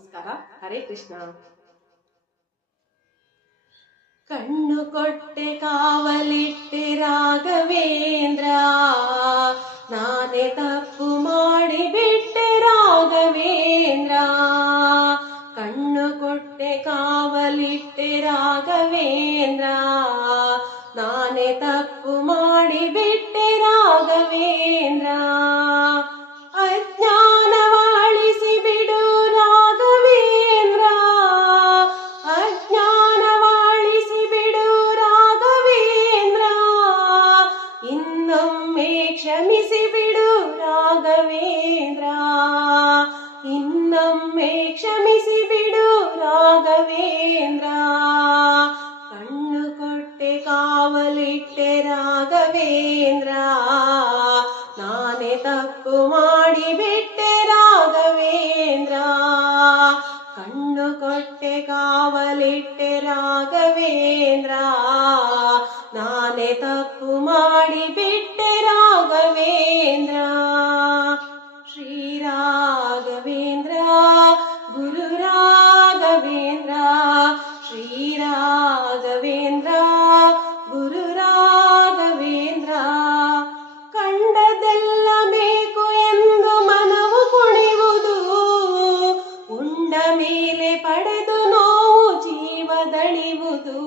ನಮಸ್ಕಾರ. ಹರೇ ಕೃಷ್ಣ. ಕಣ್ಣು ಕೊಟ್ಟೆ ಕಾವಲಿಟ್ಟೆ ರಾಘವೇಂದ್ರ, ನಾನೇ ತಪ್ಪು ಮಾಡಿ ಬಿಟ್ಟೆ ರಾಘವೇಂದ್ರ. ಕಣ್ಣು ಕೊಟ್ಟೆ ಕಾವಲಿಟ್ಟೆ ರಾಘವೇಂದ್ರ, ನಾನೇ ತಪ್ಪು ಮಾಡಿ ಬಿಟ್ಟೆ ರಾಘವೇಂದ್ರ. ಅಜ್ಞಾನವಾಳಿಸಿ ಬಿಡು ರಾಘವೇಂದ್ರ, ಅಜ್ಞಾನವಾಳಿಸಿ ಬಿಡು ರಾಘವೇಂದ್ರ. ಇನ್ನೊಮ್ಮೆ ಕ್ಷಮಿಸಿ ಬಿಡು ರಾಘವೇಂದ್ರ, ಇನ್ನೊಮ್ಮೆ ಕ್ಷಮಿಸಿ ಬಿಡು ರಾಘವೇಂದ್ರ. ಕಣ್ಣು ಕೊಟ್ಟೆ ಕಾವಲಿಟ್ಟೆ ರಾಘವೇಂದ್ರ, ನಾನೇ ತಪ್ಪು ಮಾಡಿ ಬಿಟ್ಟೆ ರಾಘವೇಂದ್ರ. ಕಣ್ಣು ಕೊಟ್ಟೆ ಕಾವಲಿಟ್ಟೆ ರಾಘವೇಂದ್ರ, ನಾನೇ ತಪ್ಪು ಮಾಡಿ ಬಿಟ್ಟೆ ರಾಘವೇಂದ್ರ. ಶ್ರೀ ರಾಘವೇಂದ್ರ ಗುರು ರಾಘವೇಂದ್ರ, ಶ್ರೀ ರಾಘವೇಂದ್ರ ಗುರು ರಾಘವೇಂದ್ರ. ಕಂಡದೆಲ್ಲ ಬೇಕು ಎಂದು ಮನವು ಕುಣಿಯುವುದು, ಉಂಡ ಮೇಲೆ ಪಡೆದು ನೋವು ಜೀವದಳಿಯುವುದು.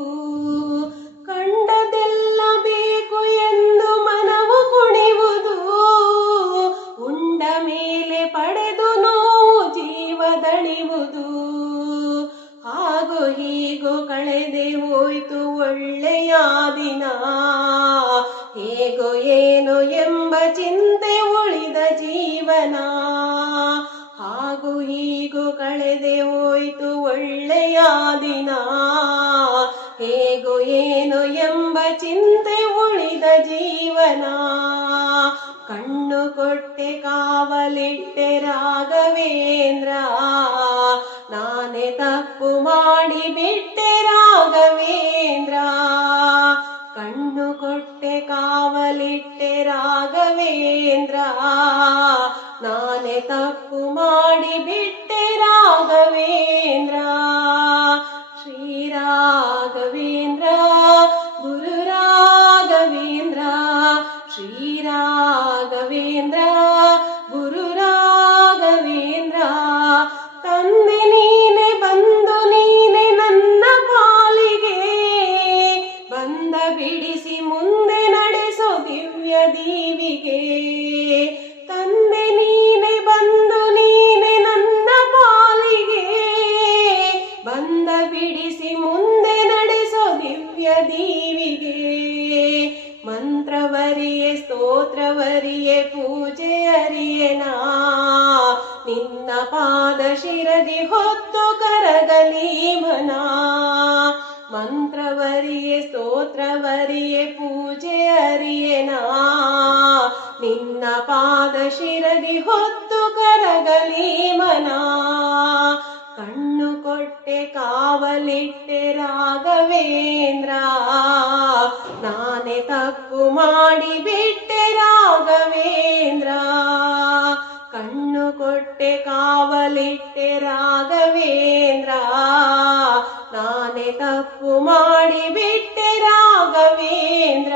ಕಂಡದೆಲ್ಲ ಬೇಕು ಎಂದು ಮನವು ಕುಣಿಯುವುದು, ಉಂಡ ಮೇಲೆ ಪಡೆದು ನೋವು ಜೀವದಳಿಯುವುದು. ಹಾಗೂ ಹೀಗೂ ಕಳೆದೆ ಹೋಯ್ತು ಒಳ್ಳೆಯ ದಿನ, ಹೇಗೋ ಏನೋ ಎಂಬ ಚಿಂತೆ ಉಳಿದ ಜೀವನ. ಹಾಗೂ ಹೀಗೂ ಕಳೆದೆ ಹೋಯ್ತು ಒಳ್ಳೆಯ ದಿನ, ಹೇಗೋ ಏನೋ ಎಂಬ ಚಿಂತೆ ಉಳಿದ ಜೀವನ. ಕಣ್ಣು ಕೊಟ್ಟೆ ಕಾವಲಿಟ್ಟೆ ರಾಘವೇಂದ್ರ, ನಾನೇ ತಪ್ಪು ಮಾಡಿ ಬಿಟ್ಟೆ ರಾಘವೇಂದ್ರ. ಕಣ್ಣು ಕೊಟ್ಟೆ ಕಾವಲಿಟ್ಟೆ ರಾಘವೇಂದ್ರ, ನಾನೇ ತಪ್ಪು ಮಾಡಿ ಬಿಟ್ಟೆ ರಾಘವೇಂದ್ರ. ಶ್ರೀ ರಾಘವೇಂದ್ರ ಗುರು ರಾಘವೇಂದ್ರ, ಶ್ರೀ ರಾಘವೇಂದ್ರ ಗುರು ರಾಘವೇಂದ್ರ. ತಂದೆ ನೀನೆ ಬಂದು ನೀನೆ ನನ್ನ ಪಾಲಿಗೆ, ಬಂದ ಬಿಡಿಸಿ ಮುಂದೆ ನಡೆಸೋ ದಿವ್ಯ ದೀವಿಗೆ. ತಂದೆ ನೀನೆ ಬಂದು ನೀನೆ ನನ್ನ ಪಾಲಿಗೆ, ಬಂದ ಬಿಡಿಸಿ ಮುಂದೆ ನಡೆಸೋ ದಿವ್ಯ ದೀವಿಗೆ. ಮಂತ್ರವರಿಯೇ ಸ್ತೋತ್ರವರಿಯೇ ಪೂಜೆ ಅರಿಯೇನಾ, ನಿನ್ನ ಪಾದ ಶಿರದಿ ಹೊತ್ತು ಕರಗಲಿ ಮನ. ಮಂತ್ರವರಿಯೇ ಸ್ತೋತ್ರವರಿಯೇ ಪೂಜೆ ಅರಿಯೇನಾ, ನಿನ್ನ ಪಾದ ಶಿರದಿ ಹೊತ್ತು ಕರಗಲಿ ಮನ. ಕಣ್ಣು ಕೊಟ್ಟೆ ಕಾವಲಿಟ್ಟೆ ರಾಘವೇಂದ್ರ, ನಾನೇ ತಪ್ಪು ಮಾಡಿ ಬಿಟ್ಟೆ ರಾಘವೇಂದ್ರ. ಕಣ್ಣು ಕೊಟ್ಟೆ ಕಾವಲಿಟ್ಟೆ ರಾಘವೇಂದ್ರ, ನಾನೇ ತಪ್ಪು ಮಾಡಿ ಬಿಟ್ಟೆ ರಾಘವೇಂದ್ರ.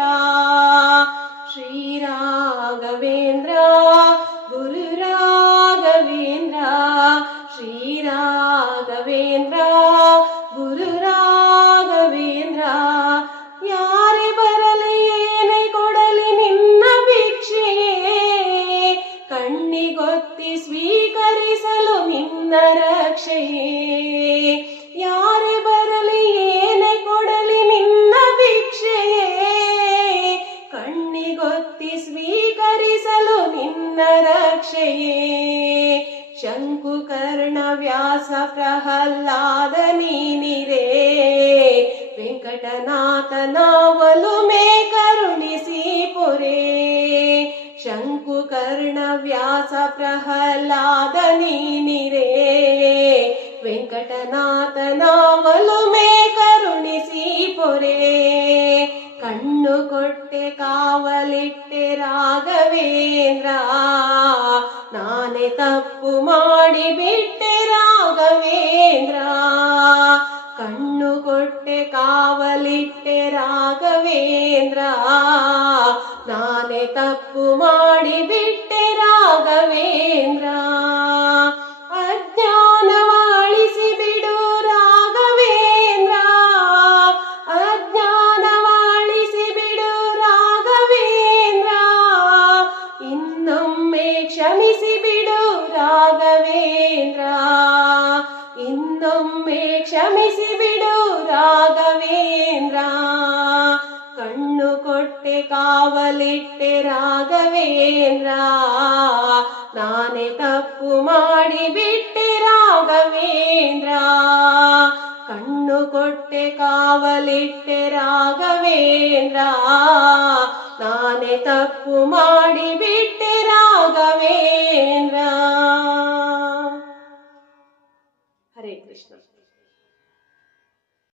ಶ್ರೀ ರಾಘವೇಂದ್ರ ಗುರು ರಾಘವೇಂದ್ರ, ಶ್ರೀ ರಾಘವೇಂದ್ರ ಗುರು ರಾಘವೇಂದ್ರ. ಯಾರೇ ಬರಲಿ ಏನೇ ಕೊಡಲಿ ನಿನ್ನ ಭಿಕ್ಷೆಯೇ, ಕಣ್ಣಿಗೊತ್ತಿ ಸ್ವೀಕರಿಸಲು ನಿನ್ನ ರಕ್ಷೆಯೇ. ಯಾರೇ ಬರಲಿ ಏನೇ ಕೊಡಲಿ ನಿನ್ನ ಭಿಕ್ಷೆಯೇ, ಕಣ್ಣಿಗೊತ್ತಿ ಸ್ವೀಕರಿಸಲು ನಿನ್ನ ರಕ್ಷೆಯೇ. ಶಂಕುಕರ್ಣ ವ್ಯಾಸ ಪ್ರಹ್ಲಾದ ನೀನಿರೇ, ವೆಂಕಟನಾಥನ ಒಲುಮೆ ಕರುಣಿಸಿ ಪುರೇ. ಶಂಕುಕರ್ಣ ವ್ಯಾಸ ಪ್ರಹ್ಲಾದ ನೀನಿರೇ, ವೆಂಕಟನಾಥನ ಒಲುಮೆ ಕರುಣಿಸಿ ಪುರೇ. ಕಣ್ಣು ಕೊಟ್ಟೆ ಕಾವಲಿಟ್ಟೆ ರಾಘವೇಂದ್ರ, ನಾನೇ ತಪ್ಪು ಮಾಡಿ ಬಿಟ್ಟೆ ರಾಘವೇಂದ್ರ. ಒಂದೊಮ್ಮೆ ಕ್ಷಮಿಸಿ ಬಿಡು ರಾಘವೇಂದ್ರ, ಕಣ್ಣು ಕೊಟ್ಟೆ ಕಾವಲಿಟ್ಟೆ ರಾಘವೇಂದ್ರ, ನಾನೇ ತಪ್ಪು ಮಾಡಿಬಿಟ್ಟೆ ರಾಘವೇಂದ್ರ, ಕಣ್ಣು ಕೊಟ್ಟೆ ಕಾವಲಿಟ್ಟೆ ರಾಘವೇಂದ್ರ, ನಾನೇ ತಪ್ಪು ಮಾಡಿಬಿಟ್ಟೆ ರಾಘವೇಂದ್ರ. ಹರೇ ಕೃಷ್ಣ.